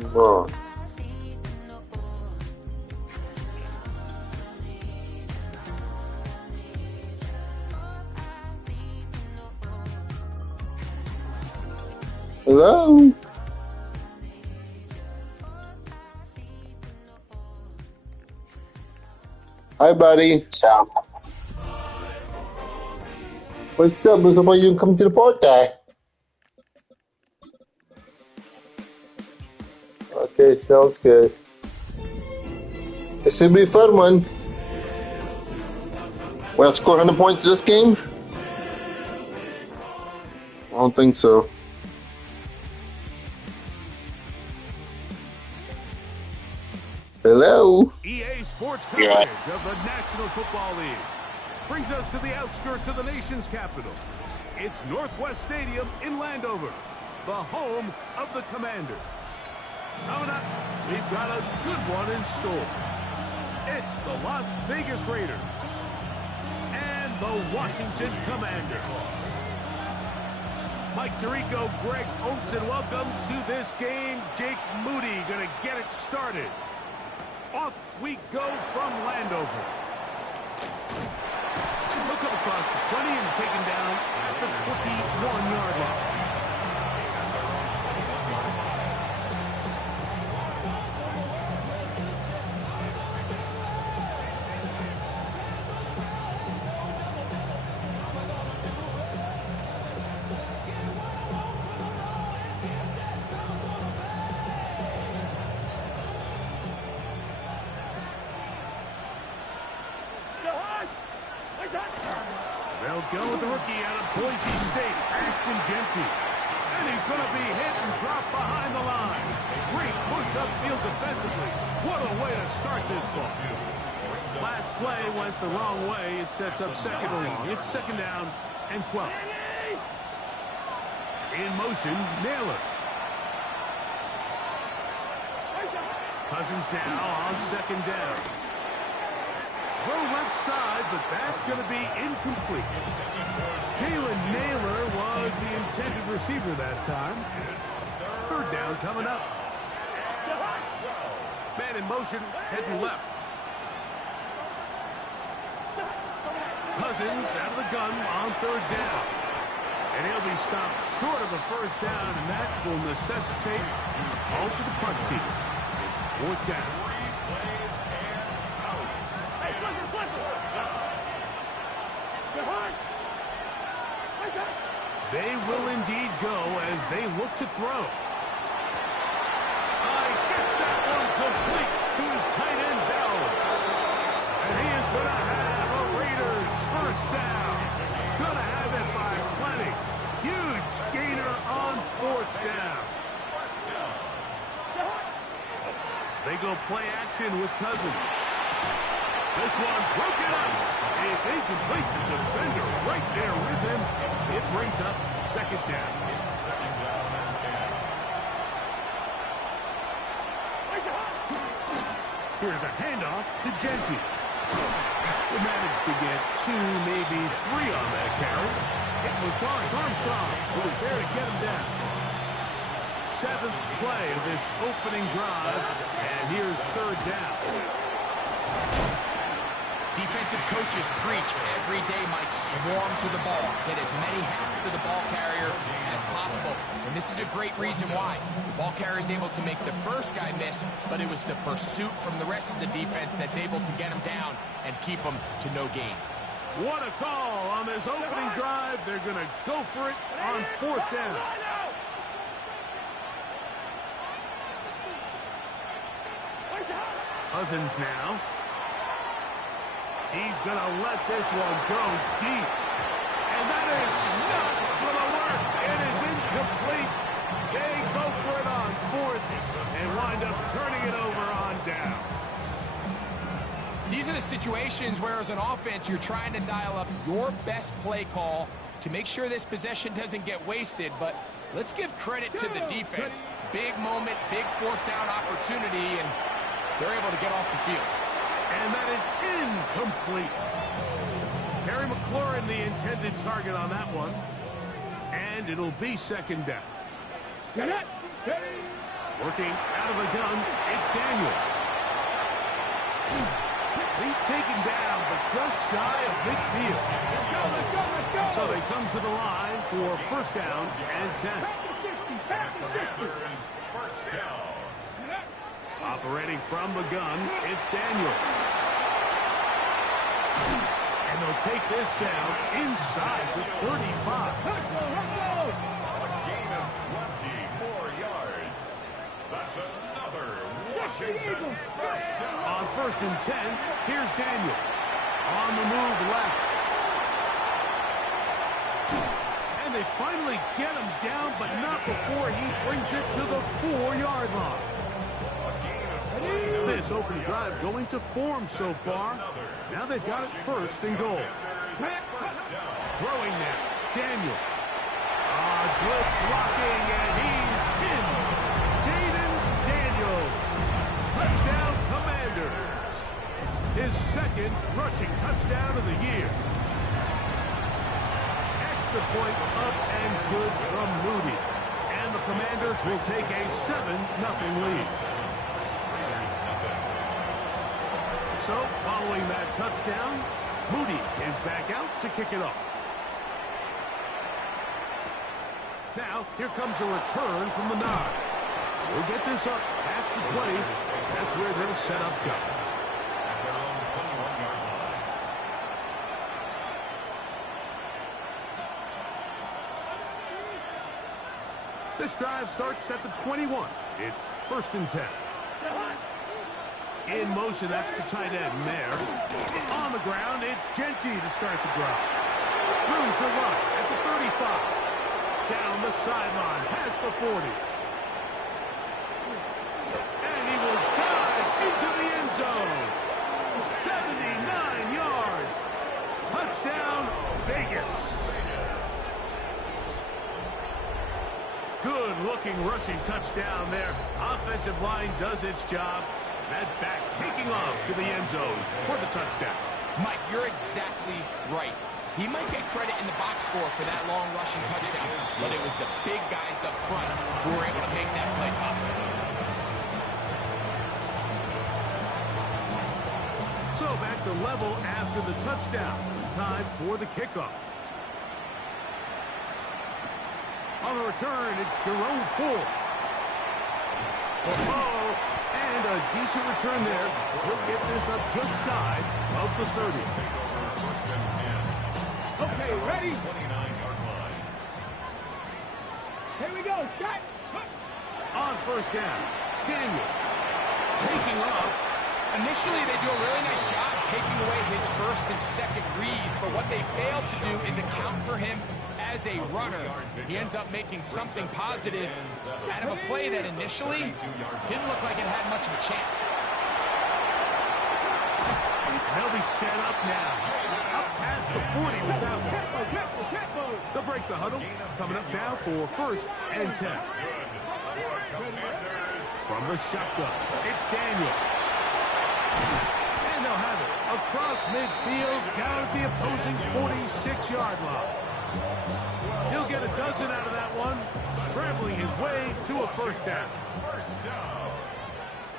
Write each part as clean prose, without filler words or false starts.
Come on. Hello? Hi, buddy. So, What's up? Why you didn't come to the party? Okay, sounds good. This should be a fun one. Will I score 100 points this game? I don't think so. Hello? EA Sports coverage of the National Football League brings us to the outskirts of the nation's capital. It's Northwest Stadium in Landover, the home of the Commanders. Coming up, we've got a good one in store. It's the Las Vegas Raiders and the Washington Commanders. Mike Tirico, Greg Olsen, welcome to this game. Jake Moody going to get it started. Off we go from Landover. Look up across the 20 and taken down at the 21-yard line. They'll go with the rookie out of Boise State, Ashton Jeanty. And he's going to be hit and dropped behind the line. Great push upfield defensively. What a way to start this ball. Last play went the wrong way. It sets up second and long. It's second down and 12. In motion, Naylor. Cousins now on second down. Throw left side, but that's going to be incomplete. Jalen Naylor was the intended receiver that time. Third down coming up. Man in motion, heading left. Cousins out of the gun on third down. And he'll be stopped short of a first down, and that will necessitate a call to the punt team. It's fourth down. They will indeed go as they look to throw. Gets that one complete to his tight end, Bells. And he is going to have a Raiders first down. Going to have it by plenty. Huge gainer on fourth down. They go play action with Cousins. This one broken up. It's incomplete. The defender right there with him. It brings up second down. Here's a handoff to Jeanty. He managed to get 2, maybe 3 on that carry. It was Dorrance Armstrong who was there to get him down. 7th play of this opening drive, and here's third down. Defensive coaches preach every day, Mike, swarm to the ball. Get as many hacks to the ball carrier as possible. And this is a great reason why. The ball carrier is able to make the first guy miss, but it was the pursuit from the rest of the defense that's able to get him down and keep him to no gain. What a call on this opening drive. They're going to go for it on fourth down. Cousins now. He's going to let this one go deep. And that is not going to work. It is incomplete. They go for it on fourth and wind up turning it over on down. These are the situations where, as an offense, you're trying to dial up your best play call to make sure this possession doesn't get wasted. But let's give credit to the defense. Big moment, big fourth down opportunity, and they're able to get off the field. And that is incomplete. Terry McLaurin, the intended target on that one. And it'll be second down. Working out of the gun, it's Daniels. He's taken down, but just shy of midfield. So they come to the line for first down and 10. First down. Operating from the gun, it's Daniels. And they'll take this down inside the 35. A gain of 20 more yards. That's another Washington first down. On first and 10, here's Daniels. On the move left. And they finally get him down, but not before he brings it to the 4-yard line. This opening drive going to form so far. Now they've got it first and goal. Throwing now, Daniel. Good blocking, and he's in. Jaden Daniels. Touchdown Commanders. His second rushing touchdown of the year. Extra point up and good from Moody. And the Commanders will take a 7-0 lead. So, following that touchdown, Moody is back out to kick it off. Now, here comes a return from the 9. We'll get this up past the 20. That's where they'll set up shop. This drive starts at the 21. It's first and 10. In motion, that's the tight end, Mayer. On the ground, it's Genty to start the drive. Room to run at the 35. Down the sideline, past the 40. And he will dive into the end zone. 79 yards. Touchdown, Vegas. Good-looking rushing touchdown there. Offensive line does its job. That back taking off to the end zone for the touchdown. Mike, you're exactly right. He might get credit in the box score for that long rushing touchdown, but it was the big guys up front who were able to make that play possible. So back to level after the touchdown. Time for the kickoff. On the return, it's Jerome Ford. And a decent return there. He'll get this up just shy of the 30. Okay, ready? 29-yard line. Here we go, shot. On first down, Daniel taking off. Initially, they do a really nice job taking away his first and second read, but what they failed to do is account for him as a runner. He ends up making something positive out of a play that initially didn't look like it had much of a chance. They'll be set up now. Up past the 40 without they'll break the huddle. Coming up now for first and 10. From the shotgun, it's Daniel. And they'll have it across midfield, down at the opposing 46-yard line. He'll get a dozen out of that one, scrambling his way to a first down.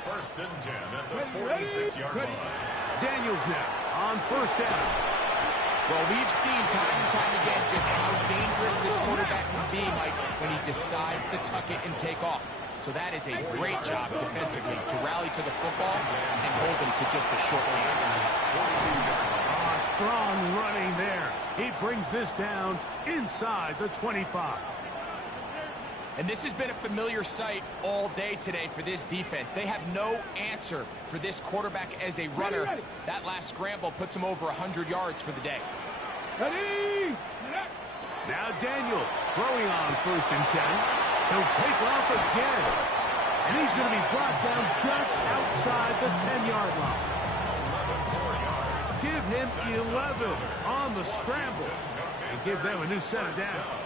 First and 10 at the 46-yard line. Daniels now on first down. Well, we've seen time and time again just how dangerous this quarterback can be, Mike, when he decides to tuck it and take off. So that is a great job defensively to rally to the football and hold him to just a short gain. Strong running there. He brings this down inside the 25. And this has been a familiar sight all day today for this defense. They have no answer for this quarterback as a runner. That last scramble puts him over 100 yards for the day. Ready? Now Daniels throwing on first and 10. He'll take off again. And he's going to be brought down just outside the 10-yard line. Give him 11 on the scramble and give them a new set of downs.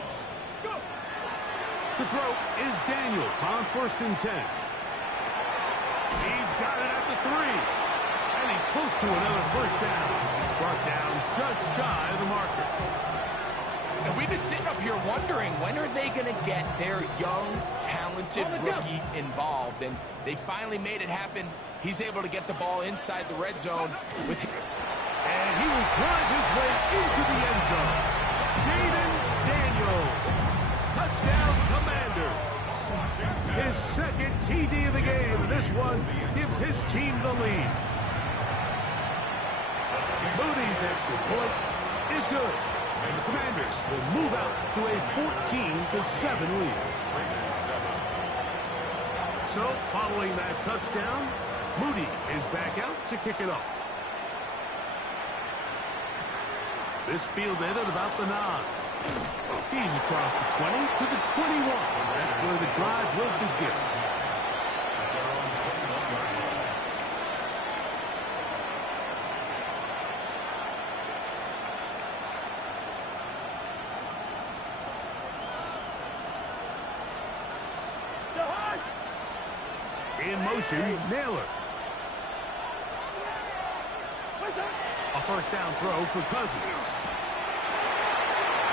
To throw is Daniels on first and 10. He's got it at the 3. And he's close to another first down. He's brought down just shy of the marker. And we've been sitting up here wondering, when are they going to get their young, talented rookie involved? And they finally made it happen. He's able to get the ball inside the red zone. And he will drive his way into the end zone. Jaden Daniels. Touchdown, Commanders. His second TD of the game, and this one gives his team the lead. Moody's extra point is good. And the Commanders will move out to a 14-7 lead. So, following that touchdown, Moody is back out to kick it off. This fielded at about the 9. He's across the 20 to the 21. That's where the drive will begin. In motion, Naylor. A first down throw for Cousins.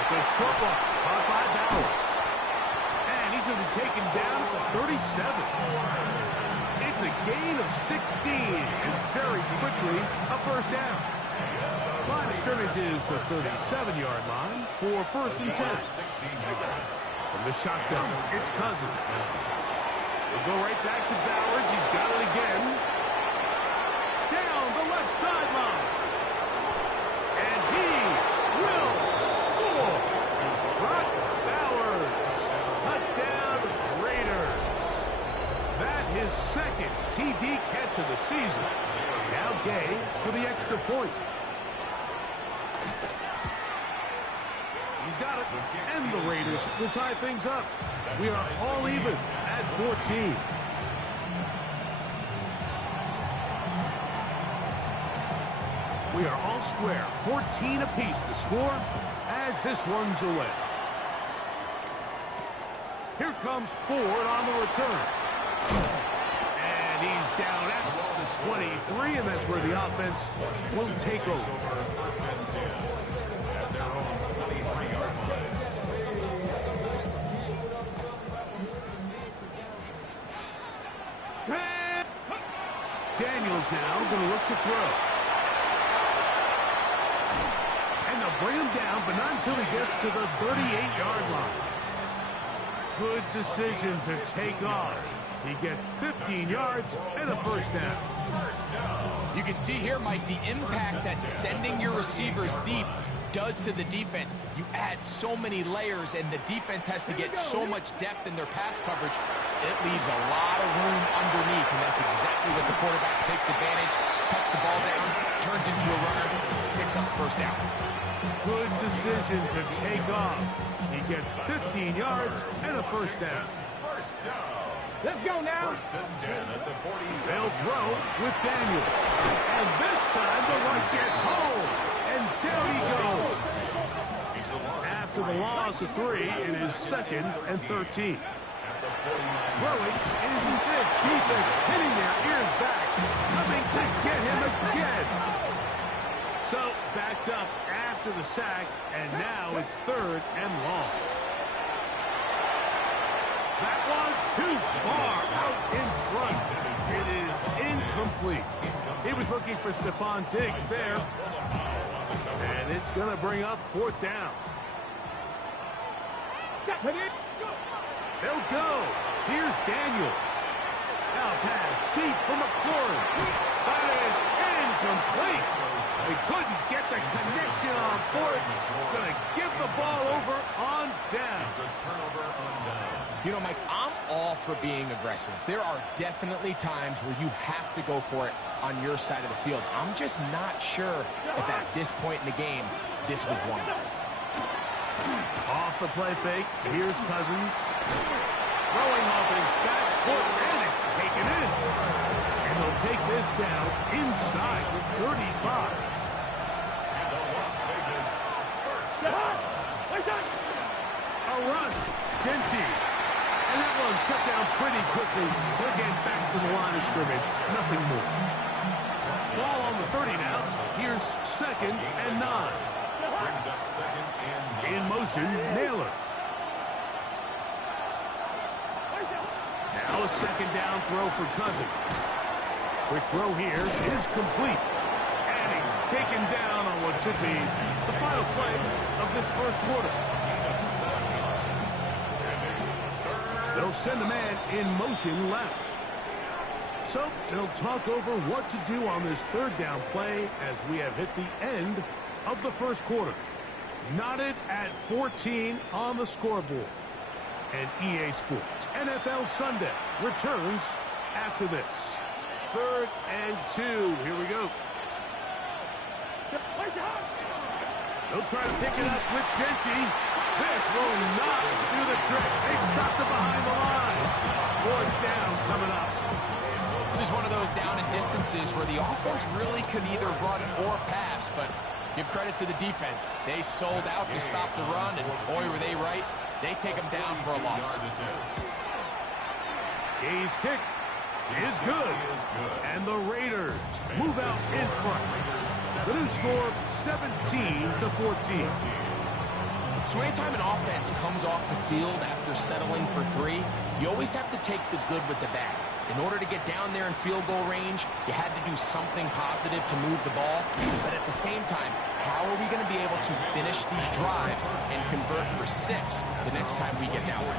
It's a short one, caught by Bowers. And he's going to be taken down at the 37. It's a gain of 16, and very quickly, a first down. Line of scrimmage is the 37-yard line for first and 10. From the shotgun, it's Cousins. We'll go right back to Bowers. He's got it again. Down the left sideline. And he will score. Brock Bowers. Touchdown, Raiders. That his second TD catch of the season. Now Gay for the extra point. He's got it. And the Raiders will tie things up. We are all even at 14. We are all square. 14 apiece the score as this one's away. Here comes Ford on the return. And he's down at the 23, and that's where the offense will take over. Daniels now going to look to throw. And they'll bring him down, but not until he gets to the 38-yard line. Good decision to take off. He gets 15 yards and a first down. You can see here, Mike, the impact that sending your receivers deep does to the defense. You add so many layers, and the defense has to get so much depth in their pass coverage. It leaves a lot of room underneath, and that's exactly what the quarterback takes advantage. Tucks the ball down, turns into a runner, picks up the first down. Good decision to take off. He gets 15 yards and a first down. Let's go now. First and 10 at the 40. They'll throw with Daniel. And this time the rush gets home. And down he goes. After the loss of 3, it is 2nd and 13. Throwing is this defense hitting their ears back, coming to get him again. So backed up after the sack, and now it's 3rd and long. That one too far out in front. It is incomplete. He was looking for Stephon Diggs there. And it's going to bring up 4th down. They'll go. Here's Daniels. Now pass deep for McLaurin. That is incomplete. They couldn't get the connection on 4th. Going to give the ball over on down. It's a turnover on down. You know, Mike, I'm all for being aggressive. There are definitely times where you have to go for it on your side of the field. I'm just not sure if at this point in the game, this was one. Off the play fake. Here's Cousins. Throwing off his back foot, and it's taken in. And they'll take this down inside the 35. And the Las Vegas first down. A run. Genty. And that one shut down pretty quickly. They'll get back to the line of scrimmage. Nothing more. Ball on the 30 now. Here's 2nd and 9. Brings up second and 9. In motion, Naylor. Now a second down throw for Cousins. Quick throw here is complete. And he's taken down on what should be the final play of this first quarter. They'll send a man in motion left. So they'll talk over what to do on this third down play as we have hit the end of the first quarter. Knotted at 14 on the scoreboard. And EA Sports NFL Sunday returns after this. 3rd and 2. Here we go. They'll try to pick it up with Genty. This will not do the trick. They stopped it behind the line. 4th down coming up. This is one of those down and distances where the offense really could either run or pass, but give credit to the defense. They sold out to stop the run, and boy, were they right. They take them down for a loss. Gay's kick is good. And the Raiders move out in front. The new score, 17-14. So anytime an offense comes off the field after settling for 3, you always have to take the good with the bad. In order to get down there in field goal range, you had to do something positive to move the ball. But at the same time, how are we going to be able to finish these drives and convert for 6 the next time we get down there?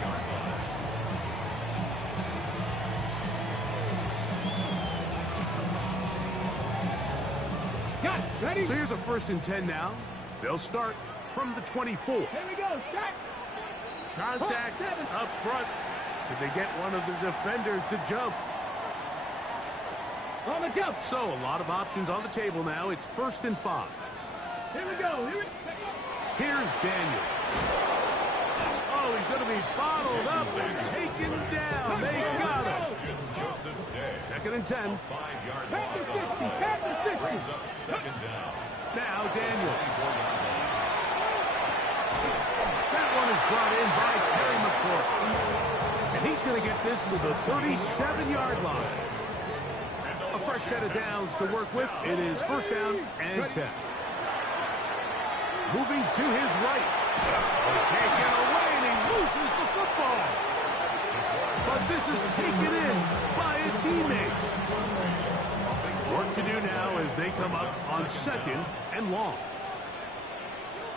Got it. Ready? So here's a 1st and 10 now. They'll start from the 24. Here we go. Shot. Contact up front. Did they get one of the defenders to jump? On the jump. So a lot of options on the table now. It's 1st and 5. Here we go. Here's Daniel. Oh, he's going to be bottled up and taken down. They got him. Joseph Day. 2nd and 10. 5-yard Back to loss 50. on the play. Back to 50. Brings up second down. Now Daniel. That one is brought in by Terry McCourt. And he's going to get this to the 37-yard line. A fresh set of downs to work with. It is 1st down and 10. Moving to his right. He can't get away, and he loses the football. But this is taken in by a teammate. Work to do now as they come up on 2nd and long.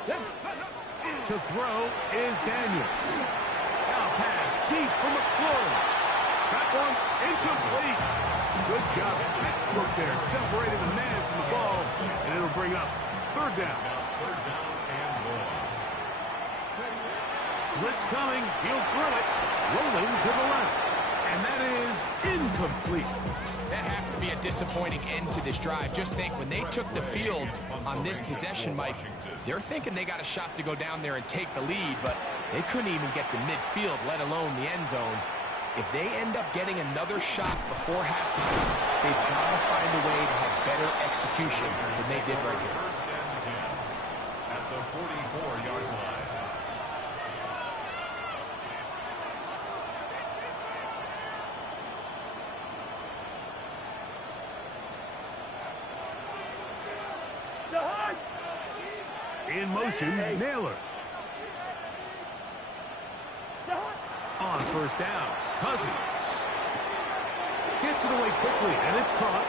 To throw is Daniel. Now pass deep for McLaurin. That one incomplete. Good job. Textbook there. Separated the man from the ball, and it'll bring up 3rd down. 3rd down and 1. Blitz coming. He'll throw it. Rolling to the left. And that is incomplete. That has to be a disappointing end to this drive. Just think, when they took the field on this possession, Mike, they're thinking they got a shot to go down there and take the lead, but they couldn't even get to midfield, let alone the end zone. If they end up getting another shot before halftime, they've got to find a way to have better execution than they did right here. 1st and 10 at the 44-yard line. In motion, Naylor. On 1st down, Cousins. Gets it away quickly, and it's caught.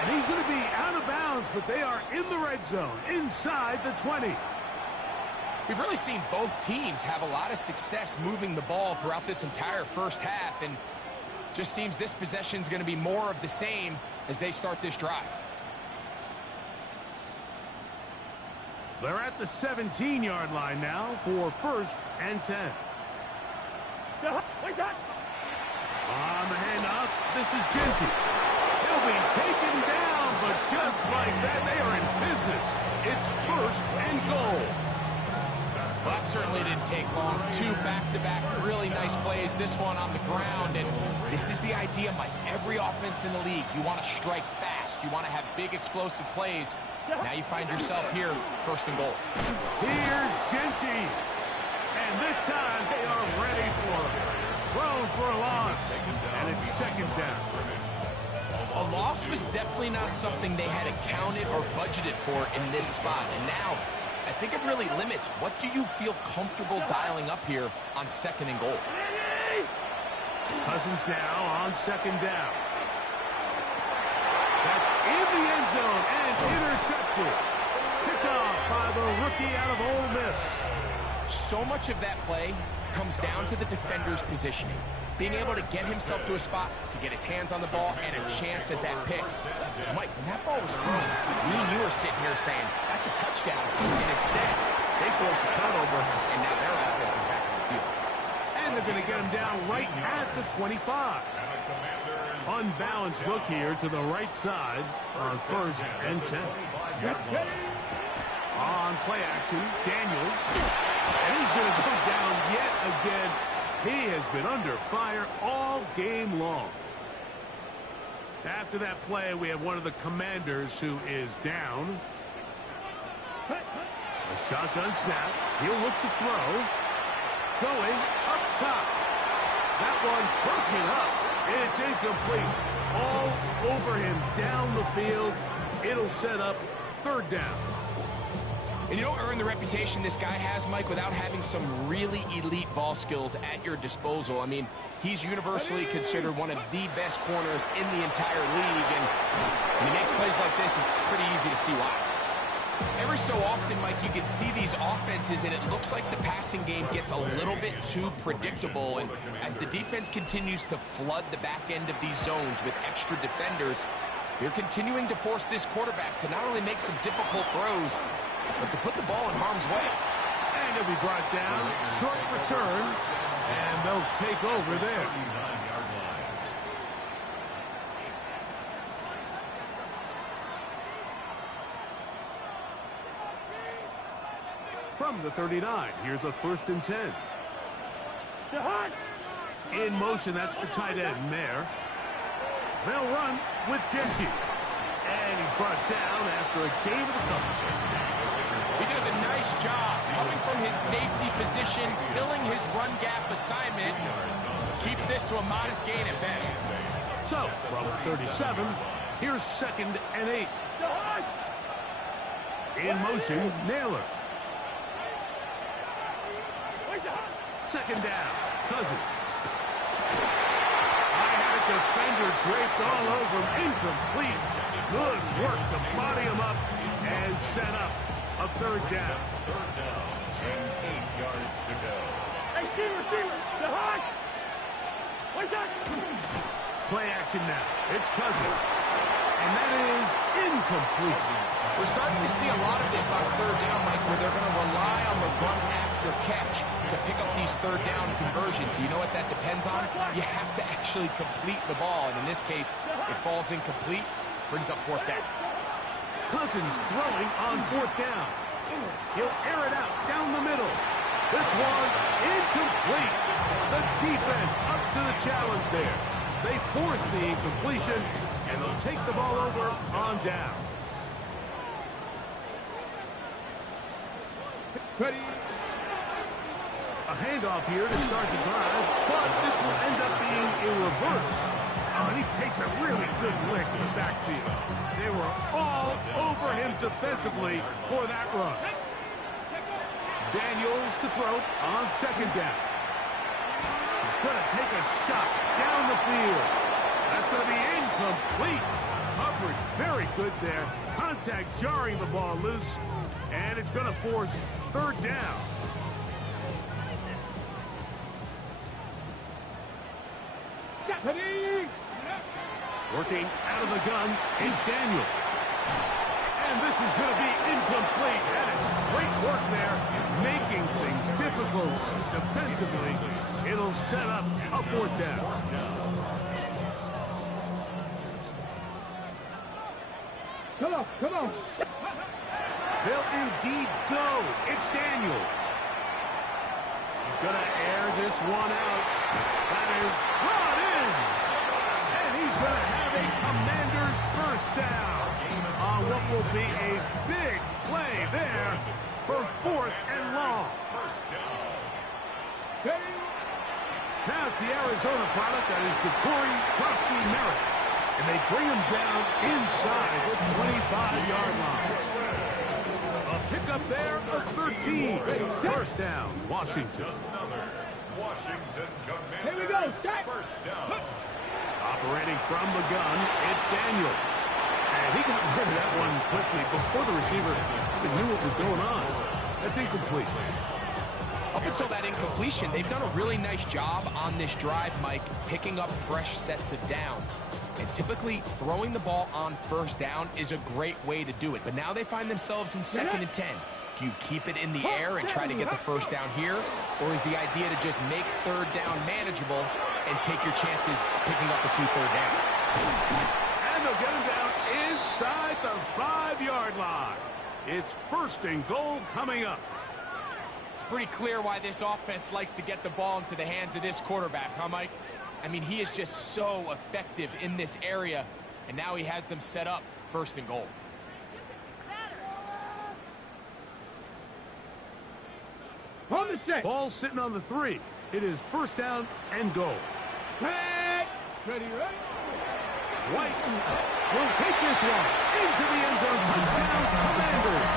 And he's going to be out of bounds, but they are in the red zone, inside the 20. We've really seen both teams have a lot of success moving the ball throughout this entire first half, and just seems this possession is going to be more of the same as they start this drive. They're at the 17-yard line now for 1st and 10. On the handoff, this is Genty. He'll be taken down, but just like that, they are in business. It's 1st and goal. Well, that certainly didn't take long. 2 back-to-back really nice plays, this one on the ground, and this is the idea, Mike. Every offense in the league, you want to strike fast. You want to have big explosive plays. Now you find yourself here, 1st and goal. Here's Genty. And this time they are ready for him. Thrown for a loss. And it's 2nd down. A loss was definitely not something they had accounted or budgeted for in this spot. And now, I think it really limits. What do you feel comfortable dialing up here on 2nd and goal? Cousins now on 2nd down. That's in the end zone and intercepted. Picked off by the rookie out of Ole Miss. So much of that play comes down to the defender's positioning. Being able to get himself to a spot, to get his hands on the ball, and a chance at that pick. Mike, when that ball was thrown, me and you were sitting here saying, that's a touchdown. And instead, they force a turnover, and now their offense is back on the field. And they're going to get him down right at the 25. Unbalanced look here to the right side on 1st and 10. On play action, Daniels. And he's going to go down yet again. He has been under fire all game long. After that play, we have one of the Commanders who is down. A shotgun snap. He'll look to throw. Going up top. That one broken up. It's incomplete. All over him down the field. It'll set up 3rd down. And you don't earn the reputation this guy has, Mike, without having some really elite ball skills at your disposal. I mean, he's universally considered one of the best corners in the entire league. And when he makes plays like this, it's pretty easy to see why. Every so often, Mike, you can see these offenses, and it looks like the passing game gets a little bit too predictable. And as the defense continues to flood the back end of these zones with extra defenders, they're continuing to force this quarterback to not only make some difficult throws, but to put the ball in harm's way. And he'll be brought down. Short returns, and they'll take over there. From the 39, here's a 1st and 10. In motion, that's the tight end, Mayer. They'll run with Genty. And he's brought down after a gain of a couple. He does a nice job coming from his safety position, filling his run gap assignment. Keeps this to a modest gain at best. So, from 37, here's 2nd and 8. In motion, Naylor. 2nd down, Cousins. I had a defender draped all over him, incomplete. Good work to body him up and set up a 3rd down. 3rd down and 8 yards to go. Hey, receiver, the high. What's that? Play action now. It's Cousins. And that is incomplete. We're starting to see a lot of this on 3rd down, Mike, where they're going to rely on the run after catch to pick up these 3rd down conversions. You know what that depends on? You have to actually complete the ball. And in this case, it falls incomplete, brings up 4th down. Cousins throwing on 4th down. He'll air it out down the middle. This one incomplete. The defense up to the challenge there. They force the incompletion, and they'll take the ball over on down. Ready. A handoff here to start the drive, but this will end up being a reverse. Oh, he takes a really good lick in the backfield. They were all over him defensively for that run. Daniels to throw on 2nd down. He's going to take a shot down the field. That's going to be incomplete. Coverage very good there. Contact jarring the ball loose, and it's going to force 3rd down. Working out of the gun, it's Daniels. And this is going to be incomplete. That is great work there, making things difficult defensively. It'll set up a 4th down. Come on, come on. They'll indeed go. It's Daniels. He's going to air this one out. That is brought in. And he's going to have a Commander's 1st down on what will be a big play there for 4th and long. Now it's the Arizona product that is Jacory Krosky Merritt. And they bring him down inside the 25-yard line. A pickup there of 13. First down, Washington. Washington Commanders. Here we go, start. First down. Operating from the gun, it's Daniels. And he got rid of that one quickly before the receiver even knew what was going on. That's incomplete. Up until that incompletion, they've done a really nice job on this drive, Mike, picking up fresh sets of downs. And typically, throwing the ball on first down is a great way to do it. But now they find themselves in 2nd and 10. Do you keep it in the air and try to get the first down here? Or is the idea to just make third down manageable and take your chances picking up the 2 third down? And they'll get him down inside the 5-yard line. It's 1st and goal coming up. It's pretty clear why this offense likes to get the ball into the hands of this quarterback, huh, Mike? I mean, he is just so effective in this area, and now he has them set up 1st and goal. On the set. Ball sitting on the 3. It is 1st down and goal. Ready, ready. White will take this one into the end zone. Touchdown, Commanders.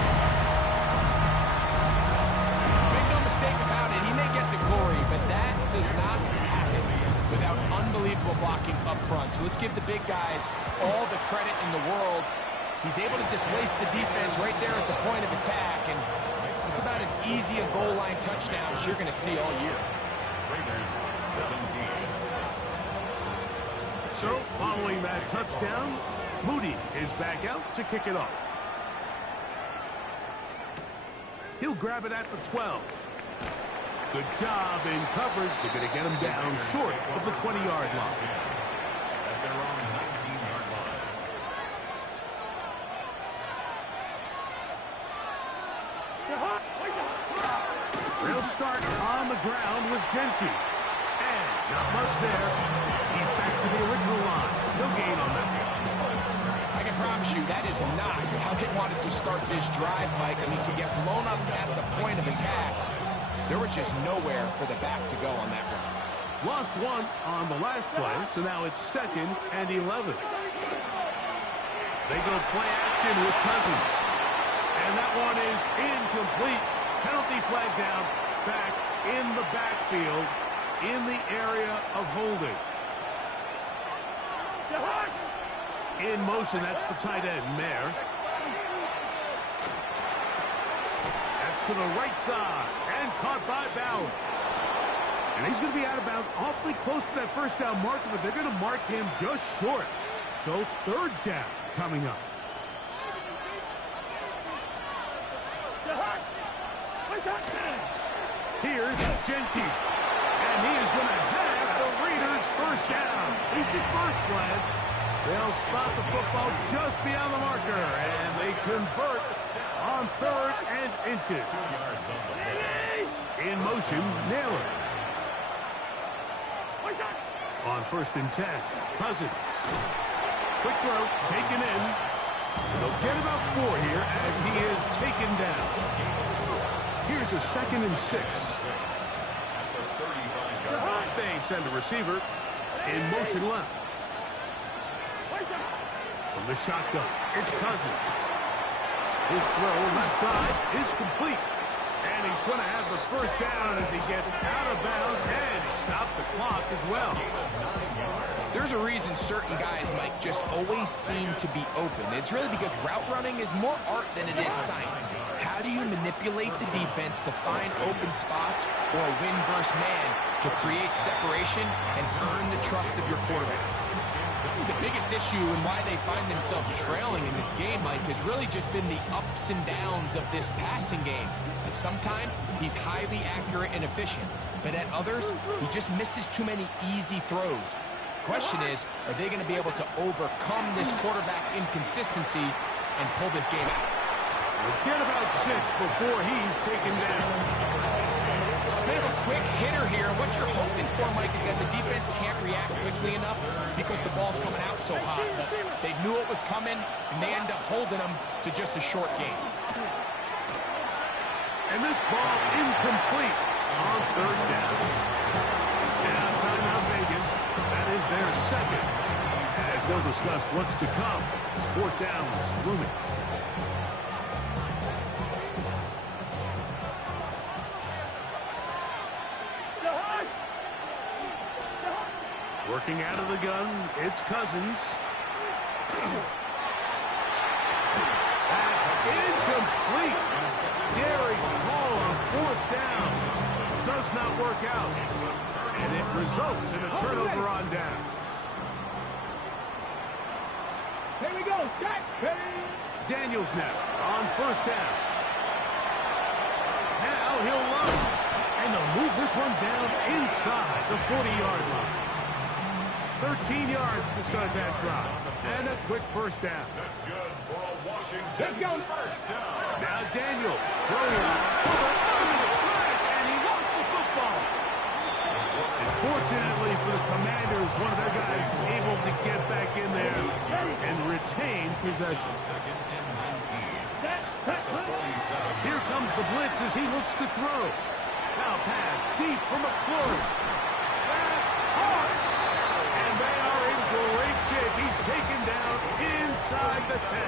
Make no mistake about it, he may get the glory, but that does not happen without unbelievable blocking up front. So let's give the big guys all the credit in the world. He's able to displace the defense right there at the point of attack, and it's about as easy a goal line touchdown as you're going to see all year. Raiders 17. So, following that touchdown, Moody is back out to kick it off. He'll grab it at the 12. Good job in coverage. They're going to get him down short of the 20-yard line. At their own 19-yard line. They'll start on the ground with Genty. And not much there. He's back to the original line. No gain on that one. I can promise you that is not how they wanted to start this drive, Mike. I mean, to get blown up at the point of attack, there was just nowhere for the back to go on that run. Lost one on the last play, so now it's 2nd and 11. They go play action with Cousins. And that one is incomplete. Penalty flag down, back in the backfield, in the area of holding. In motion, that's the tight end, Mayer. That's to the right side, and caught by Bowers. And he's going to be out of bounds awfully close to that first down marker, but they're going to mark him just short. So 3rd down coming up. Here's Genty. And he is going to have the Raiders' first down. At least at first glance, they'll spot the football just beyond the marker, and they convert on 3rd and inches. In motion, Naylor. On 1st and 10, Cousins. Quick throw, taken in. They'll get about 4 here as he is taken down. Here's a 2nd and 6. They send a receiver in motion left. From the shotgun, it's Cousins. His throw left side is complete. And he's going to have the first down as he gets out of bounds, and he stopped the clock as well. There's a reason certain guys, Mike, just always seem to be open. It's really because route running is more art than it is science. How do you manipulate the defense to find open spots or win versus man to create separation and earn the trust of your quarterback? The biggest issue and why they find themselves trailing in this game, Mike, has really just been the ups and downs of this passing game. And sometimes he's highly accurate and efficient, but at others, he just misses too many easy throws. Question is, are they going to be able to overcome this quarterback inconsistency and pull this game out? Let's get about 6 before he's taken down. A bit of a quick hitter here. What you're hoping for, Mike, is that the defense can't react quickly enough because the ball's coming out so hot. But they knew it was coming, and they end up holding them to just a short game. And this ball incomplete on 3rd down. Now timeout Vegas. That is their 2nd. As guess they'll discuss what's to come. It's fourth down is looming. Working out of the gun, it's Cousins. That's incomplete. Daring Hall on fourth down. Does not work out. And it results in a turnover on down. Here we go. Jack. Daniels now on first down. Now he'll run. And they'll move this one down inside the 40-yard line. 13 yards to start that drive. And a quick first down. That's good for a Washington first down. Now Daniels throwing over the flash, and he lost the football. And fortunately for the Commanders, one of their guys is able to get back in there and retain possession. Here comes the blitz as he looks to throw. Now pass deep for McClure. That's hard. And they are in great shape. He's taken down inside the 10.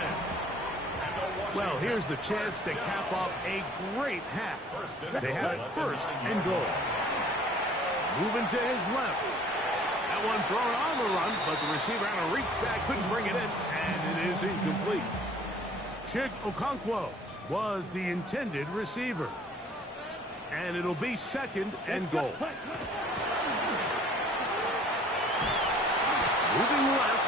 Well, here's the chance to cap off a great half. They have it first and goal. Moving to his left. That one thrown on the run, but the receiver had to reach back, couldn't bring it in, and it is incomplete. Chig Okonkwo was the intended receiver. And it'll be second and goal. Moving left.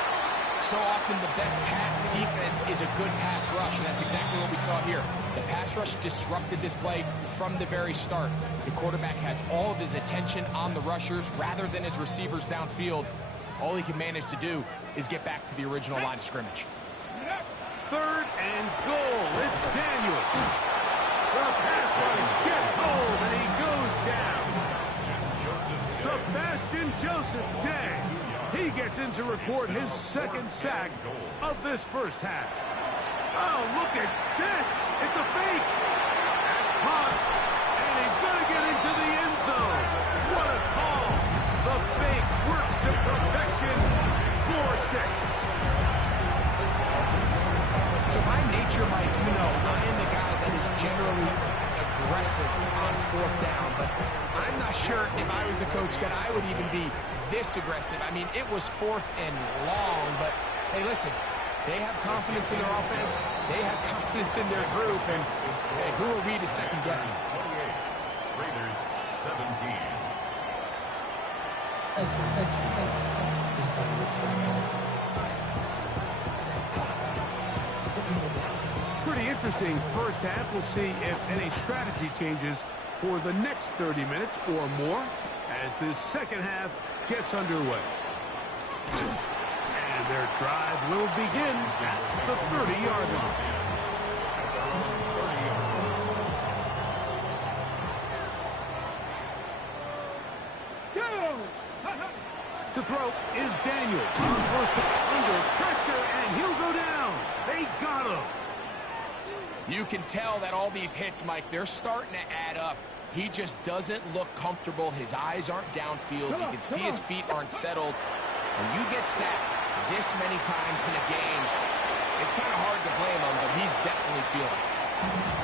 So often the best pass defense is a good pass rush, and that's exactly what we saw here. The pass rush disrupted this play from the very start. The quarterback has all of his attention on the rushers rather than his receivers downfield. All he can manage to do is get back to the original line of scrimmage. Third and goal. It's Daniels. The pass rush gets hold, and he goes down. Sebastian Joseph Day. He gets in to record his second sack of this first half. Oh, look at this. It's a fake. That's caught. And he's going to get into the end zone. What a call. The fake works to perfection. 4-6. So by nature, Mike, you know, I am the guy that is generally aggressive on fourth down, but I'm not sure if I was the coach that I would even be this aggressive. I mean, it was fourth and long, but hey, listen, they have confidence in their offense, they have confidence in their group, and hey, who are we to second guess it? 28, Raiders 17. Pretty interesting first half. We'll see if any strategy changes for the next 30 minutes or more as this second half gets underway. And their drive will begin at the 30-yard line. To throw is Daniels on first under pressure, and he'll go down. They got him. You can tell that all these hits, Mike, they're starting to add up. He just doesn't look comfortable. His eyes aren't downfield. You can see his feet aren't settled. When you get sacked this many times in a game, it's kind of hard to blame him, but he's definitely feeling it.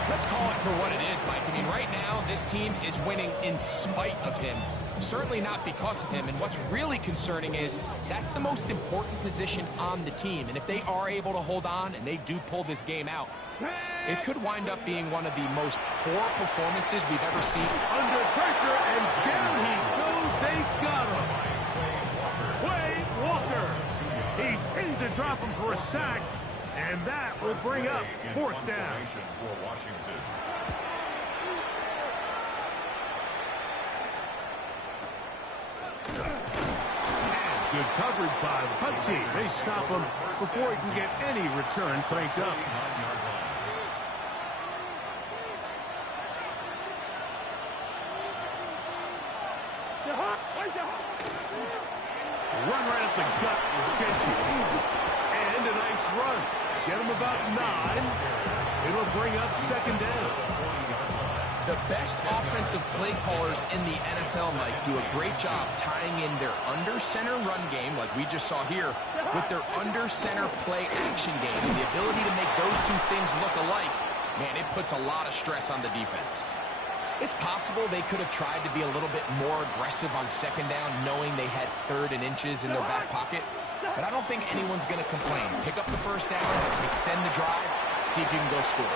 Let's call it for what it is, Mike. I mean, right now, this team is winning in spite of him. Certainly not because of him. And what's really concerning is that's the most important position on the team. And if they are able to hold on and they do pull this game out, it could wind up being one of the most poor performances we've ever seen. Under pressure, and down he goes. They got him. Quay Walker. He's in to drop him for a sack, and that will bring up fourth down. For Washington. Good coverage by the punt team. They stop him before he can get any return cranked up. Run right up the gut with Genchi. And a nice run. Get him about 9. It'll bring up second down. The best offensive play callers in the NFL, Mike, do a great job tying in their under-center run game, like we just saw here, with their under-center play action game. And the ability to make those two things look alike, man, it puts a lot of stress on the defense. It's possible they could have tried to be a little bit more aggressive on second down, knowing they had 3rd and inches in their back pocket. But I don't think anyone's going to complain. Pick up the first down, extend the drive, see if you can go score.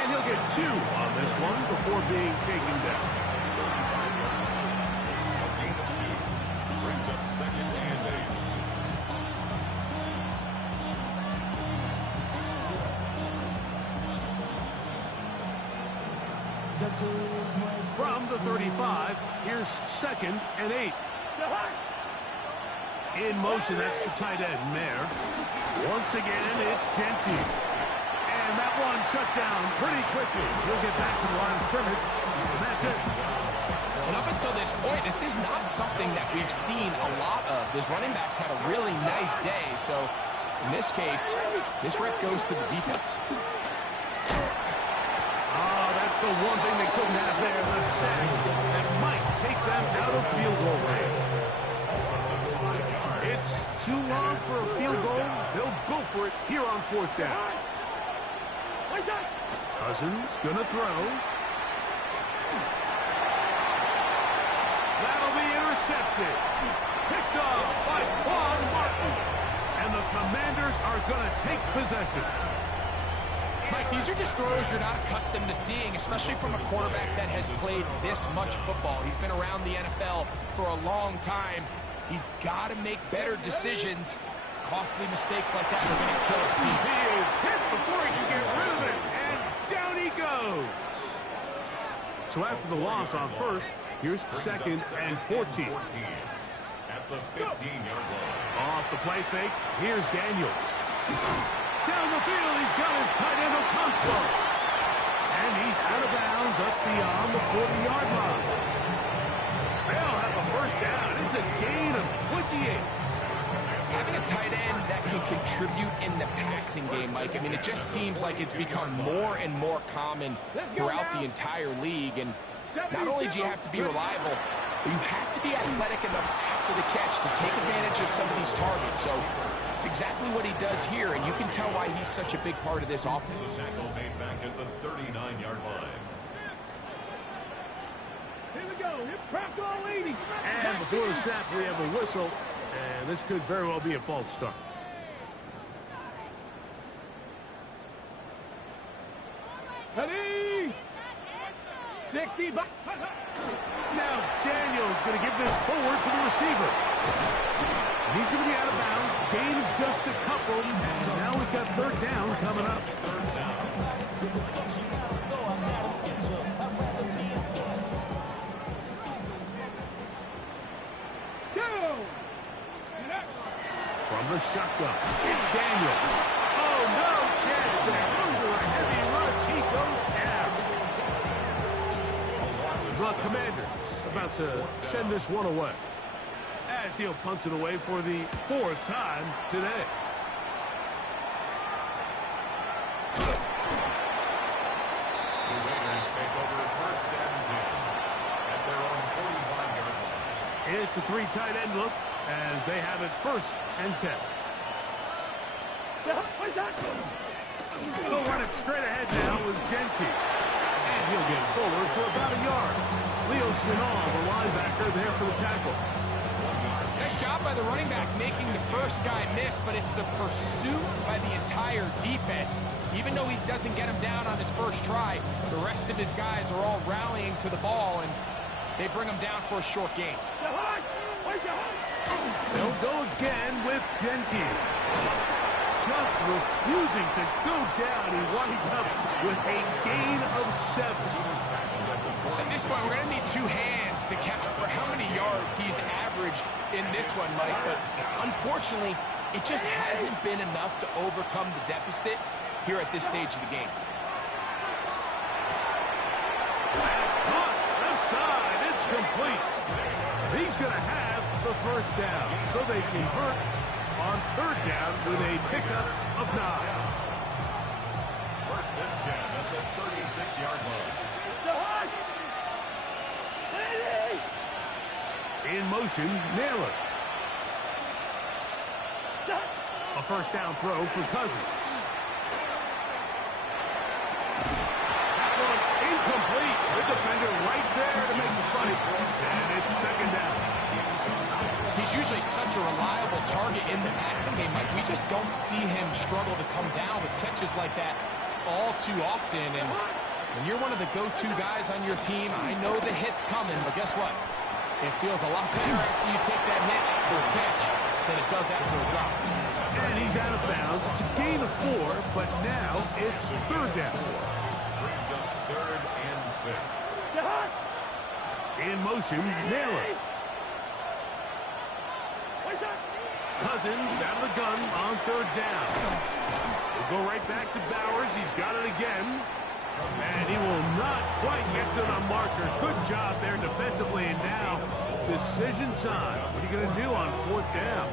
And he'll get 2 on this one before being taken down. Brings up 2nd and 8. From the 35, here's 2nd and 8. In motion, that's the tight end, Mayer. Once again, it's Genty. And that one shut down pretty quickly. He'll get back to the line of scrimmage, and that's it. And up until this point, this is not something that we've seen a lot of. These running backs had a really nice day, so in this case, this rep goes to the defense. That's the one thing they couldn't have there, the sack that might take them out of field goal range. It's too long for a field goal. They'll go for it here on 4th down. Cousins gonna throw. That'll be intercepted. Picked off by Quan Martin. And the Commanders are gonna take possession. Mike, these are just throws you're not accustomed to seeing, especially from a quarterback that has played this much football. He's been around the NFL for a long time. He's got to make better decisions. Costly mistakes like that are going to kill his team. He is hit before he can get rid of it, and down he goes. So after the loss on 1st, here's 2nd and 14. At the 15-yard line. Off the play fake, here's Daniels. Down the field, he's got his tight end Okonkwo. And he's out of bounds up beyond the 40-yard line. They'll have a first down. It's a gain of 28. Having a tight end that can contribute in the passing game, Mike, I mean, it just seems like it's become more and more common throughout the entire league. And not only do you have to be reliable, but you have to be athletic enough after the catch to take advantage of some of these targets. So it's exactly what he does here, and you can tell why he's such a big part of this offense. Tackle made back at the 39-yard line. Here we go. Hip crack all 80. And before the snap, we have a whistle, and this could very well be a false start. Ready? 60. Now Daniels going to give this forward to the receiver. And he's going to be out of bounds. Gain of just a couple. And now we've got 3rd down coming up. Go! From the shotgun, it's Daniels. Oh, no chance there. Under a heavy rush, he goes down. The Commanders about to send this one away, as he'll punt it away for the 4th time today. The Raiders take over 1st and 10 at their own 45-yard line. It's a 3 tight end look as they have it 1st and 10. They'll run it straight ahead now with Genty. And he'll get forward for about a yard. Leo Chenal, the linebacker, there for the tackle. Nice job by the running back making the first guy miss, but it's the pursuit by the entire defense. Even though he doesn't get him down on his first try, the rest of his guys are all rallying to the ball, and they bring him down for a short gain. They'll go again with Genty. Just refusing to go down. He winds up with a gain of 7. At this point, we're going to need 2 hands to count for how many yards he's averaged in this one, Mike. But unfortunately, it just hasn't been enough to overcome the deficit here at this stage of the game. That's caught. Left side. It's complete. He's going to have the first down. So they convert on 3rd down with a pickup of 9. 1st and 10 at the 36-yard line. motion, Naylor. A first down throw for Cousins. That one incomplete. The defender right there to make the play. And it's second down. He's usually such a reliable target in the passing game. Like, we just don't see him struggle to come down with catches like that all too often. And when you're one of the go-to guys on your team, I know the hit's coming, but guess what? It feels a lot better after you take that hit for a catch than it does after a drop. And he's out of bounds. It's a gain of 4, but now it's third down. Brings up 3rd and 6. In motion, Naylor. Cousins out of the gun on third down. We'll go right back to Bowers. He's got it again. And he will not quite get to the marker. Good job there defensively. And now, decision time. What are you going to do on fourth down?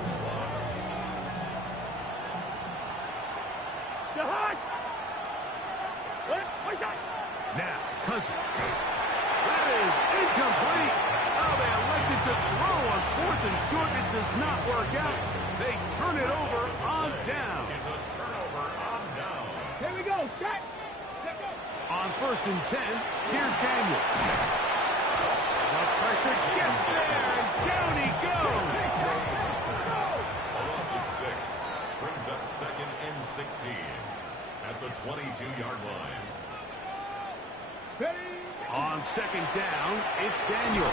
Now, Cousins. That is incomplete. Oh, they elected to throw on 4th and short. It does not work out. They turn it over on down. It's a turnover on down. Here we go. Set. On 1st and 10, here's Daniel. The pressure gets there, and down he goes. A loss of 6. Brings up 2nd and 16 at the 22-yard line. On 2nd down, it's Daniel.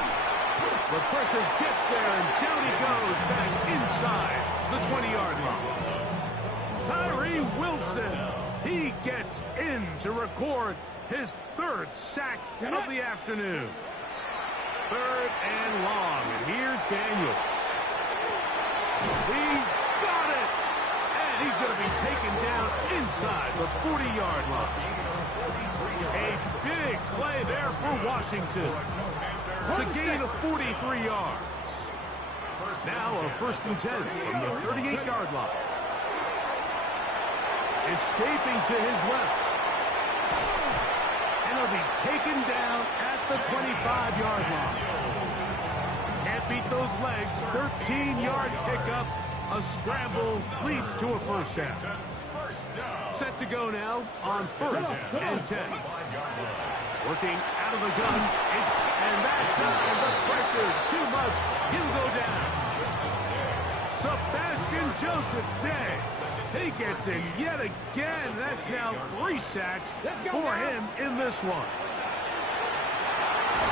The pressure gets there, and down he goes back inside the 20-yard line. Tyree Wilson, he gets in to record his 3rd sack of the afternoon. 3rd and long, and here's Daniels. He's got it, and he's going to be taken down inside the 40-yard line. A big play there for Washington to gain a 43 yards. Now a 1st and 10 from the 38-yard line. Escaping to his left. And he'll be taken down at the 25-yard line. Can't beat those legs. 13-yard pickup. A scramble leads to a first down. Set to go now on 1st and 10. Working out of the gun. And that time the pressure too much. He'll go down. Sebastian Joseph Day. He gets in yet again. That's now 3 sacks for him in this one.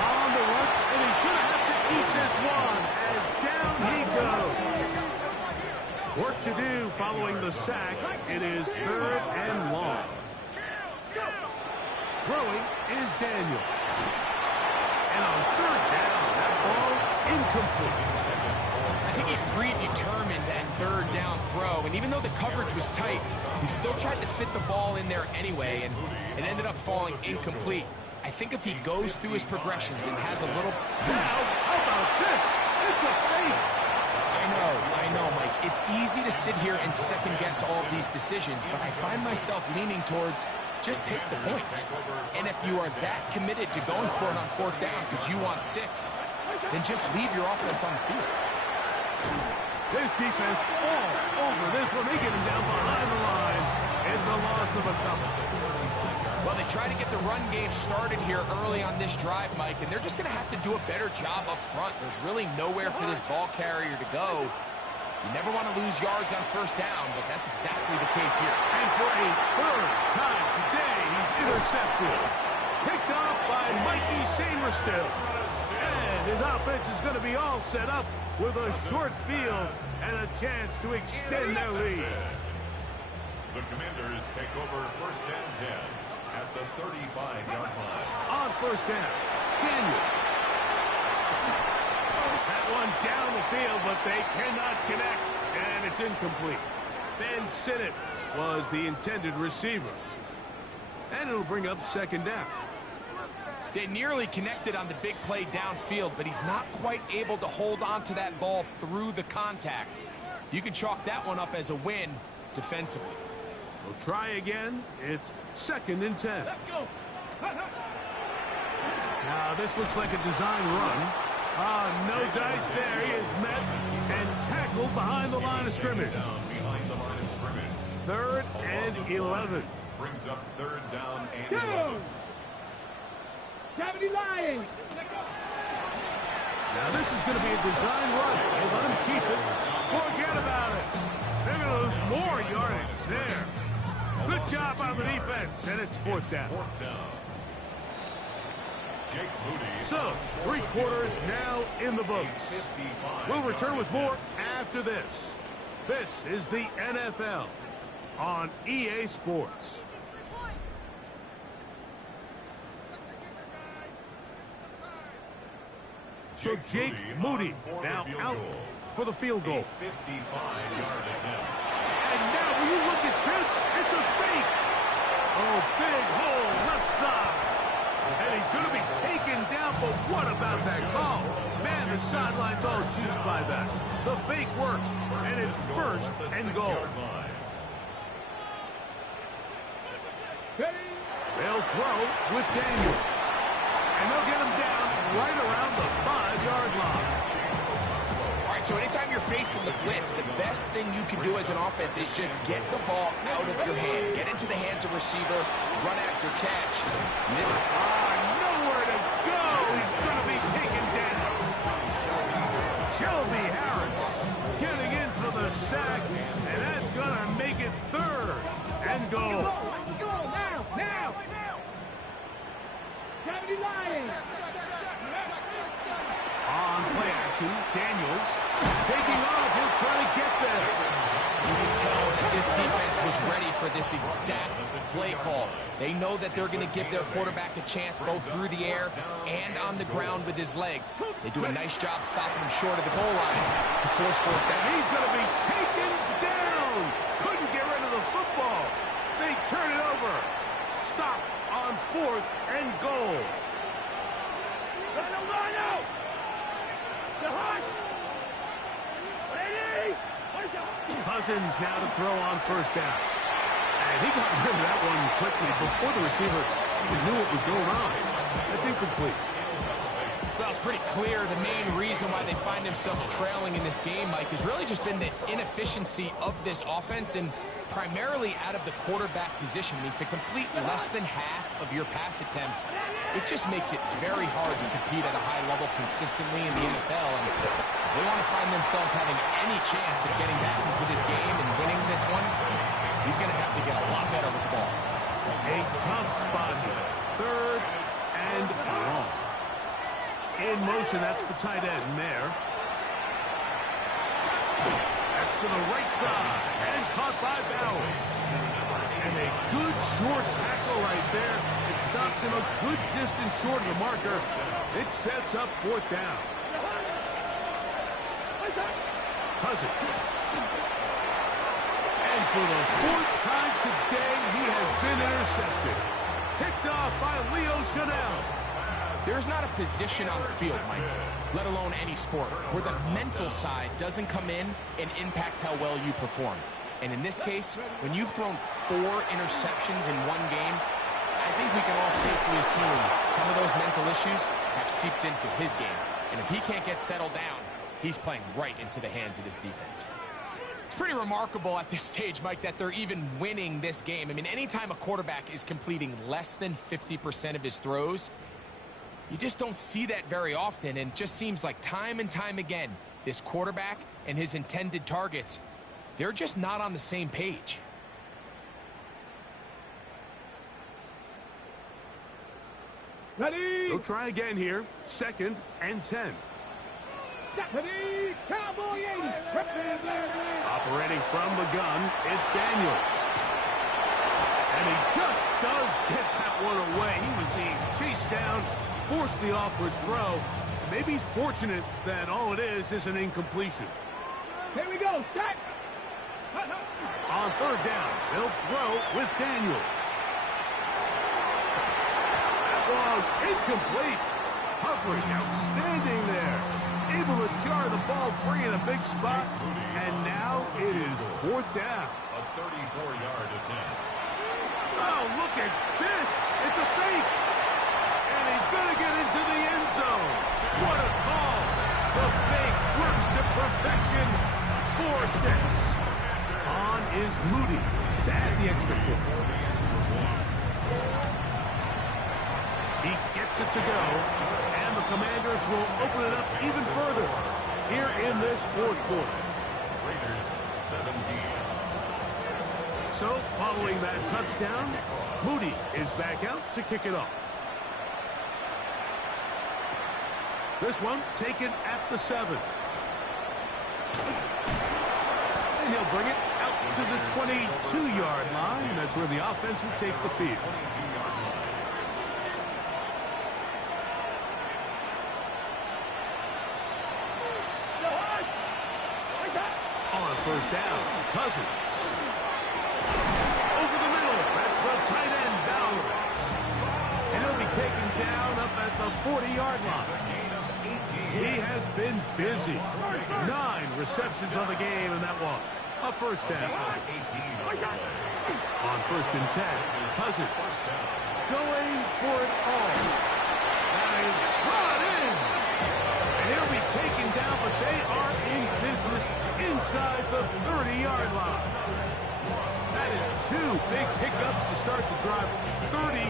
On the run, and he's going to have to eat this one as down he goes. Work to do following the sack. It is 3rd and long. Throwing is Daniel. And on 3rd down, that ball incomplete. I think he predetermined that 3rd down throw, and even though the coverage was tight, he still tried to fit the ball in there anyway, and it ended up falling incomplete. I think if he goes through his progressions and has a little... Now, how about this? It's a fake. I know, Mike. It's easy to sit here and second-guess all of these decisions, but I find myself leaning towards just take the points. And if you are that committed to going for it on 4th down because you want 6, then just leave your offense on the field. This defense all over this one. They get him down behind the line. It's a loss of a couple. Well, they try to get the run game started here early on this drive, Mike, and they're just going to have to do a better job up front. There's really nowhere for this ball carrier to go. You never want to lose yards on 1st down, but that's exactly the case here. And for a 3rd time today, he's intercepted. Picked off by Mikey Sainristil. And his offense is going to be all set up with a short field and a chance to extend their lead. The Commanders take over 1st and 10 at the 35-yard line. On 1st down, Daniel. That one down the field, but they cannot connect, and it's incomplete. Ben Sinnott was the intended receiver. And it'll bring up 2nd down. They nearly connected on the big play downfield, but he's not quite able to hold on to that ball through the contact. You can chalk that one up as a win defensively. We'll try again. It's 2nd and 10. Now, this looks like a design run. No dice there. He is met and tackled behind the line of scrimmage. Down behind the line of scrimmage. 3rd and 11. Brings up 3rd down and 11. Cavity Lions. Now this is going to be a design run. They let him keep it. Forget about it. They're going to lose more yardage there. Good job on the defense, and it's 4th down. 4th down. Jake Moody. So, 3 quarters now in the books. 55 We'll return with more after this. This is the NFL on EA Sports. So Jake Moody now out for the field goal. 55-yard attempt. And now, will you look at this? It's a fake. Oh, big hole left side. And he's going to be taken down, but what about that call? Man, the sideline's all juiced by that. The fake works, and it's 1st and goal. They'll throw with Daniel. And they'll get him down right around the 5-yard line. All right, so anytime you're facing the blitz, the best thing you can do as an offense is just get the ball out of your hand. Get into the hands of receiver, run after catch. Nowhere to go. He's going to be taken down. Shelby Harris getting in for the sack, and that's going to make it 3rd and goal. Now. Cavity Lions. On play action, Daniels taking off. He'll try to get there. You can tell that this defense was ready for this exact play call. They know that they're going to give their quarterback a chance both through the air and on the ground with his legs. They do a nice job stopping him short of the goal line to force 4th down. He's going to be taken down. Couldn't get rid of the football. They turn it over. Stop on 4th and goal. Cousins now to throw on 1st down. And he got rid of that one quickly before the receiver even knew what was going on. That's incomplete. Well, it's pretty clear the main reason why they find themselves trailing in this game, Mike, has really just been the inefficiency of this offense and primarily out of the quarterback position. I mean, to complete less than half of your pass attempts, it just makes it very hard to compete at a high level consistently in the NFL. And if they want to find themselves having any chance of getting back into this game and winning this one, he's going to have to get a lot better with the ball. A tough spot here. 3rd and long. In motion, that's the tight end, Mayer. That's to the right side, and caught by Bowers. And a good short tackle right there. It stops him a good distance short of the marker. It sets up 4th down. Cousins. And for the 4th time today, he has been intercepted. Picked off by Leo Chanel. There's not a position on the field, Mike, let alone any sport, where the mental side doesn't come in and impact how well you perform. And in this case, when you've thrown 4 interceptions in one game, I think we can all safely assume some of those mental issues have seeped into his game. And if he can't get settled down, he's playing right into the hands of this defense. It's pretty remarkable at this stage, Mike, that they're even winning this game. I mean, anytime a quarterback is completing less than 50% of his throws, you just don't see that very often, and it just seems like time and time again, this quarterback and his intended targets, they're just not on the same page. Ready. They'll try again here. 2nd and 10. Ready. Cowboy 80. Operating from the gun, it's Daniels. And he just does get that one away. He was being chased down, forced the awkward throw. Maybe he's fortunate that all it is an incompletion. Here we go. Set. On 3rd down, they'll throw with Daniels. That was incomplete. Humphrey outstanding there. Able to jar the ball free in a big spot. And now it is 4th down. A 34-yard attempt. Oh, look at this. It's a fake. And he's going to get into the end zone. What a call. perfection. 4-6. On is Moody to add the extra point. He gets it to go, and the Commanders will open it up even further here in this fourth quarter. Raiders 17. So, following that touchdown, Moody is back out to kick it off. This one taken at the 7. And he'll bring it out to the 22-yard line. That's where the offense will take the field. On first down, Cousins. Over the middle, that's the tight end, Bowers. And he'll be taken down up at the 40-yard line. He has been busy. 9 receptions on the game, and that one, a first down. On first and 10, Cousins going for it all. That is brought in. And he'll be taken down, but they are in business inside the 30-yard line. That is 2 big pickups to start the drive. 32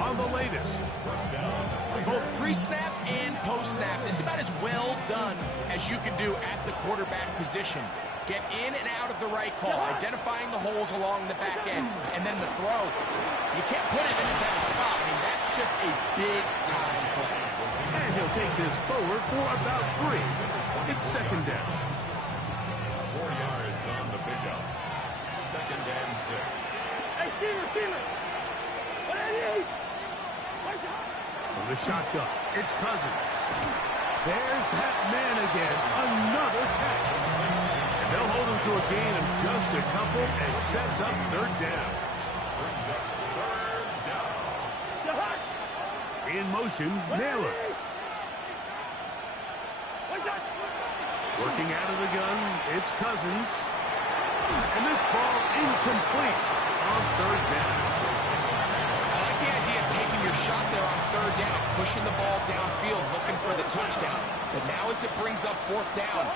on the latest. Both pre-snap and post-snap is about as well done as you can do at the quarterback position. Get in and out of the right call, identifying the holes along the back end, and then the throw. You can't put it in a better spot. I mean, that's just a big-time play. And he'll take this forward for about 3. It's second down. 4 yards on the pickup. Second and 6. Hey, Steeler! From the shotgun, it's Cousins. There's that man again, another catch. And they'll hold him to a gain of just a couple and sets up third down. In motion, Naylor. Working out of the gun, it's Cousins. And this ball incomplete on third down. I like the idea of taking your shot there on third down, pushing the ball downfield, looking for the touchdown. But now as it brings up fourth down,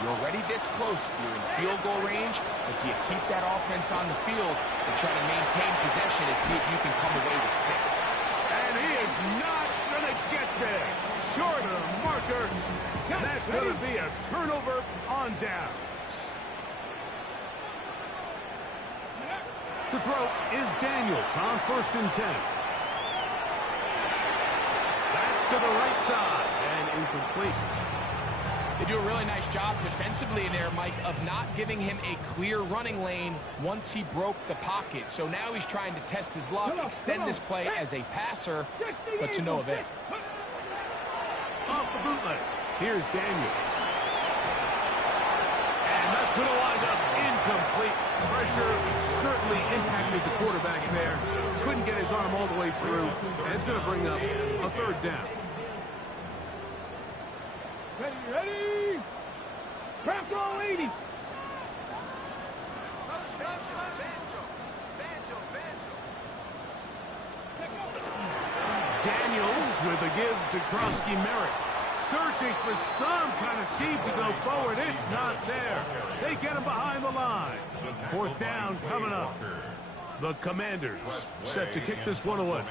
you're already this close. You're in field goal range, but do you keep that offense on the field and try to maintain possession and see if you can come away with 6? And he is not going to get there. Short of the marker. And that's going to be a turnover on down. To throw is Daniels on first and 10. That's to the right side and incomplete. They do a really nice job defensively there, Mike, of not giving him a clear running lane once he broke the pocket. So now he's trying to test his luck, extend this play as a passer, but to no avail. Off the bootleg. Here's Daniels. And that's going to wind up incomplete. Pressure certainly impacted the quarterback there. Couldn't get his arm all the way through. And it's going to bring up a third down. Ready? Craft all 80. Daniels with a give to Krosky-Merritt. Searching for some kind of seed to go forward. It's not there. They get him behind the line. Fourth down coming up. The Commanders set to kick this one away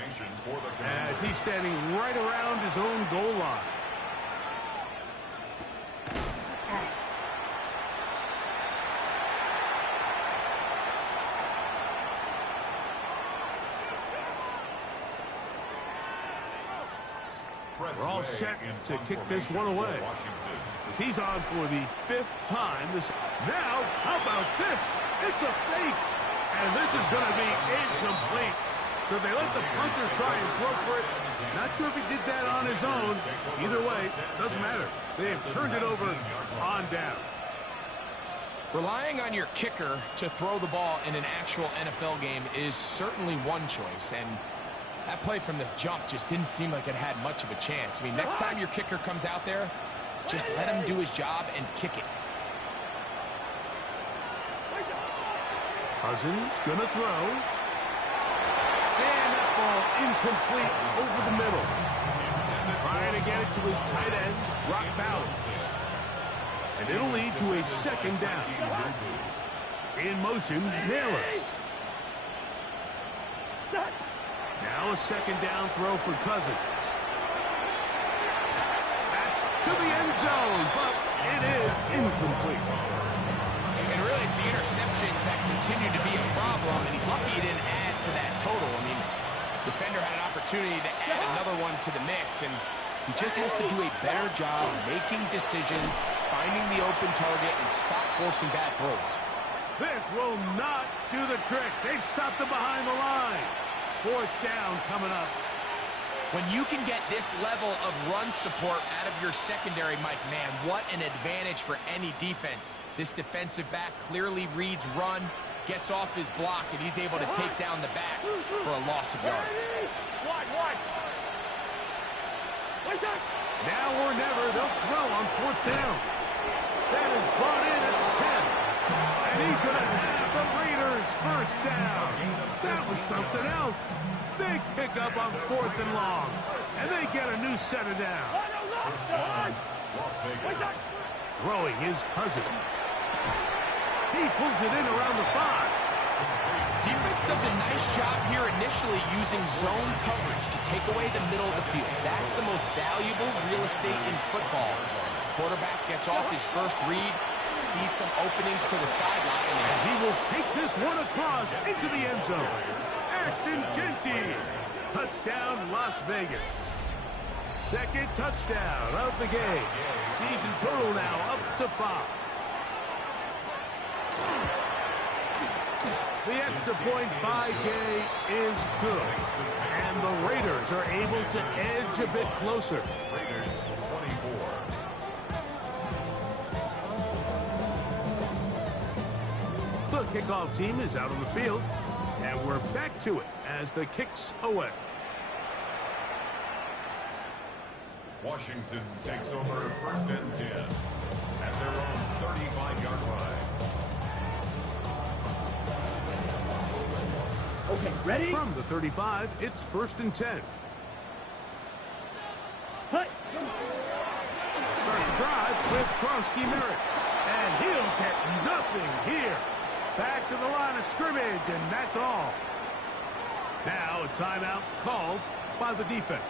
as he's standing right around his own goal line. We're all set to kick this one away. He's on for the 5th time. Now, how about this? It's a fake. And this is going to be incomplete. So they let the punter try and throw for it. Not sure if he did that on his own. Either way, doesn't matter. They have turned it over on down. Relying on your kicker to throw the ball in an actual NFL game is certainly one choice. And that play from the jump just didn't seem like it had much of a chance. I mean, next time your kicker comes out there, just let him do his job and kick it. Cousins gonna throw. And that ball incomplete over the middle. Trying to get it to his tight end, Brock Bowers. And it'll lead to a second down. In motion, Naylor. Now a second down throw for Cousins. That's to the end zone, but it is incomplete. And really, it's the interceptions that continue to be a problem, and he's lucky he didn't add to that total. I mean, defender had an opportunity to add another one to the mix, and he just has to do a better job making decisions, finding the open target, and stop forcing bad throws. This will not do the trick. They've stopped him behind the line. Fourth down coming up. When you can get this level of run support out of your secondary, Mike, man, what an advantage for any defense. This defensive back clearly reads run, gets off his block, and he's able to take down the back for a loss of yards. Now or never, they'll throw on fourth down. That is brought in at the 10. And he's going to have the Raiders first down. That was something else. Big pickup on fourth and long. And they get a new set of downs. Throwing his Cousins. He pulls it in around the 5. Defense does a nice job here initially using zone coverage to take away the middle of the field. That's the most valuable real estate in football. Quarterback gets off his first read, sees some openings to the sideline, and he will take this one across into the end zone. Ashton Jeanty, touchdown Las Vegas. Second touchdown of the game. Season total now up to 5. The extra point by Gay is good. And the Raiders are able to edge a bit closer. Raiders 24. The kickoff team is out on the field. And we're back to it as the kick's away. Washington takes over first and 10 at their own 35-yard line. Okay, ready? From the 35, it's first and 10. Hey. Start the drive with Krosky Merritt. And he'll get nothing here. Back to the line of scrimmage, and that's all. Now a timeout called by the defense.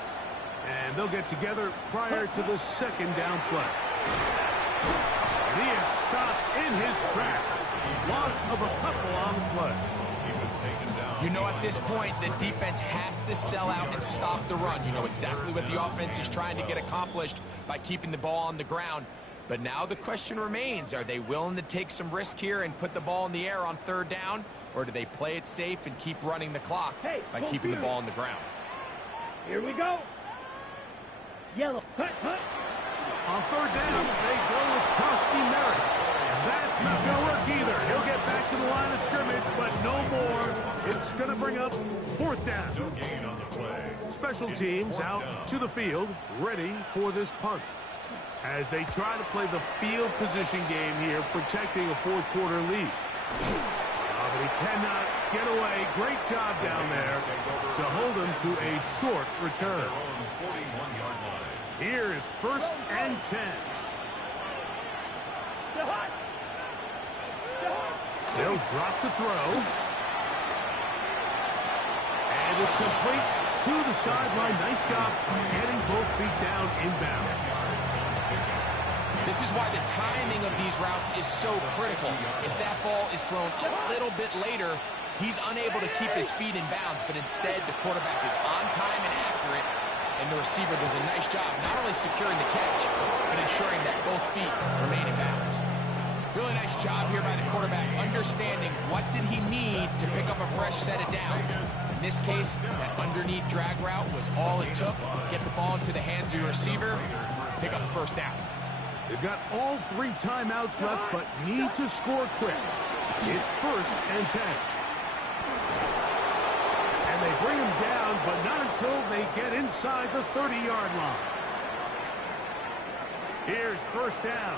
And they'll get together prior to the second down play. And he is stopped in his tracks. Loss of a couple on the play. He was taken down. you know at this point the defense has to sell out and stop the run. You know exactly what the offense is trying to get accomplished by keeping the ball on the ground. But now the question remains, are they willing to take some risk here and put the ball in the air on third down? Or do they play it safe and keep running the clock by keeping the ball on the ground? Here we go. Yellow. Cut. On third down, they go with Krosky Merritt. That's not going to work either. He'll get back to the line of scrimmage, but no more. It's going to bring up fourth down. No gain on the play. Special teams out to the field, ready for this punt. As they try to play the field position game here, protecting a fourth quarter lead. But he cannot get away. Great job down there to hold him to a short return. 41-yard line. Here is first and 10. They'll drop to throw. And it's complete to the sideline. Nice job getting both feet down inbounds. This is why the timing of these routes is so critical. If that ball is thrown a little bit later, he's unable to keep his feet in bounds, but instead the quarterback is on time and accurate, and the receiver does a nice job not only securing the catch, but ensuring that both feet remain in bounds. Really nice job here by the quarterback, understanding what did he need to pick up a fresh set of downs. In this case, that underneath drag route was all it took. Get the ball into the hands of your receiver, pick up a first down. They've got all 3 timeouts left, but need to score quick. It's first and 10. And they bring him down, but not until they get inside the 30-yard line. Here's first down.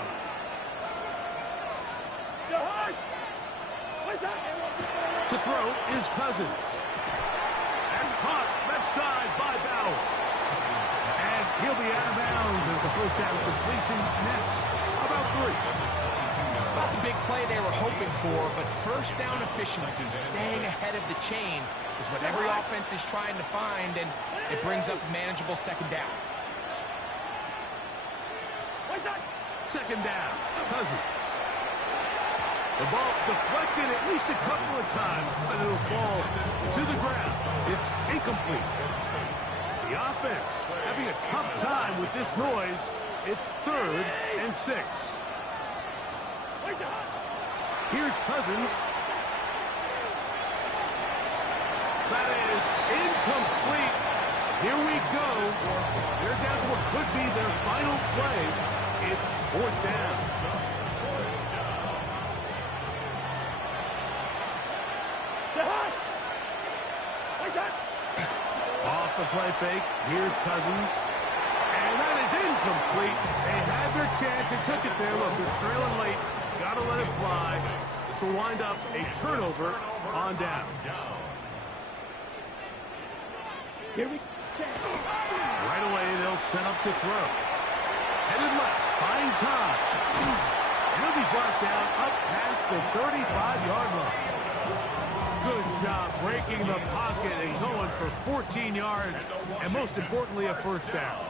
To throw is Cousins. That's caught left side by Bowers. And he'll be out of bounds as the first down completion nets about 3. It's not the big play they were hoping for, but first down efficiency, staying ahead of the chains, is what every offense is trying to find, and it brings up a manageable second down. Second down, Cousins. The ball deflected at least a couple of times, but it'll fall to the ground. It's incomplete. The offense having a tough time with this noise. It's 3rd and 6. Here's Cousins. That is incomplete. Here we go. They're down to what could be their final play. It's 4th down. Off the play fake. Here's Cousins. And that is incomplete. They had their chance. They took it there. Look, they're trailing late. Got to let it fly. This will wind up a turnover on down. Right away, they'll set up to throw. Headed left, buying time. And he'll be brought down up past the 35-yard line. Good job breaking the pocket and going for 14 yards, and most importantly, a first down.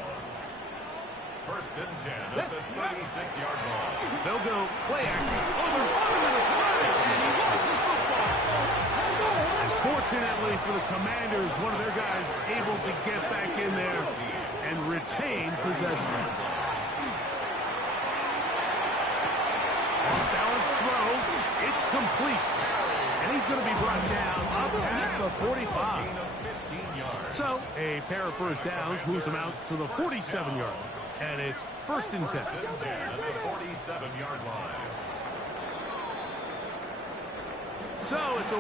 1st and 10 at the 36-yard line. They'll go play action. Overrun him in a flash, and he lost the football. And fortunately for the Commanders, one of their guys able to get back in there and retain possession. Off-balance throw. It's complete. And he's going to be brought down up past the 45. So a pair of first downs moves him out to the 47-yard. And it's 1st and 10. At the 47-yard line. So it's a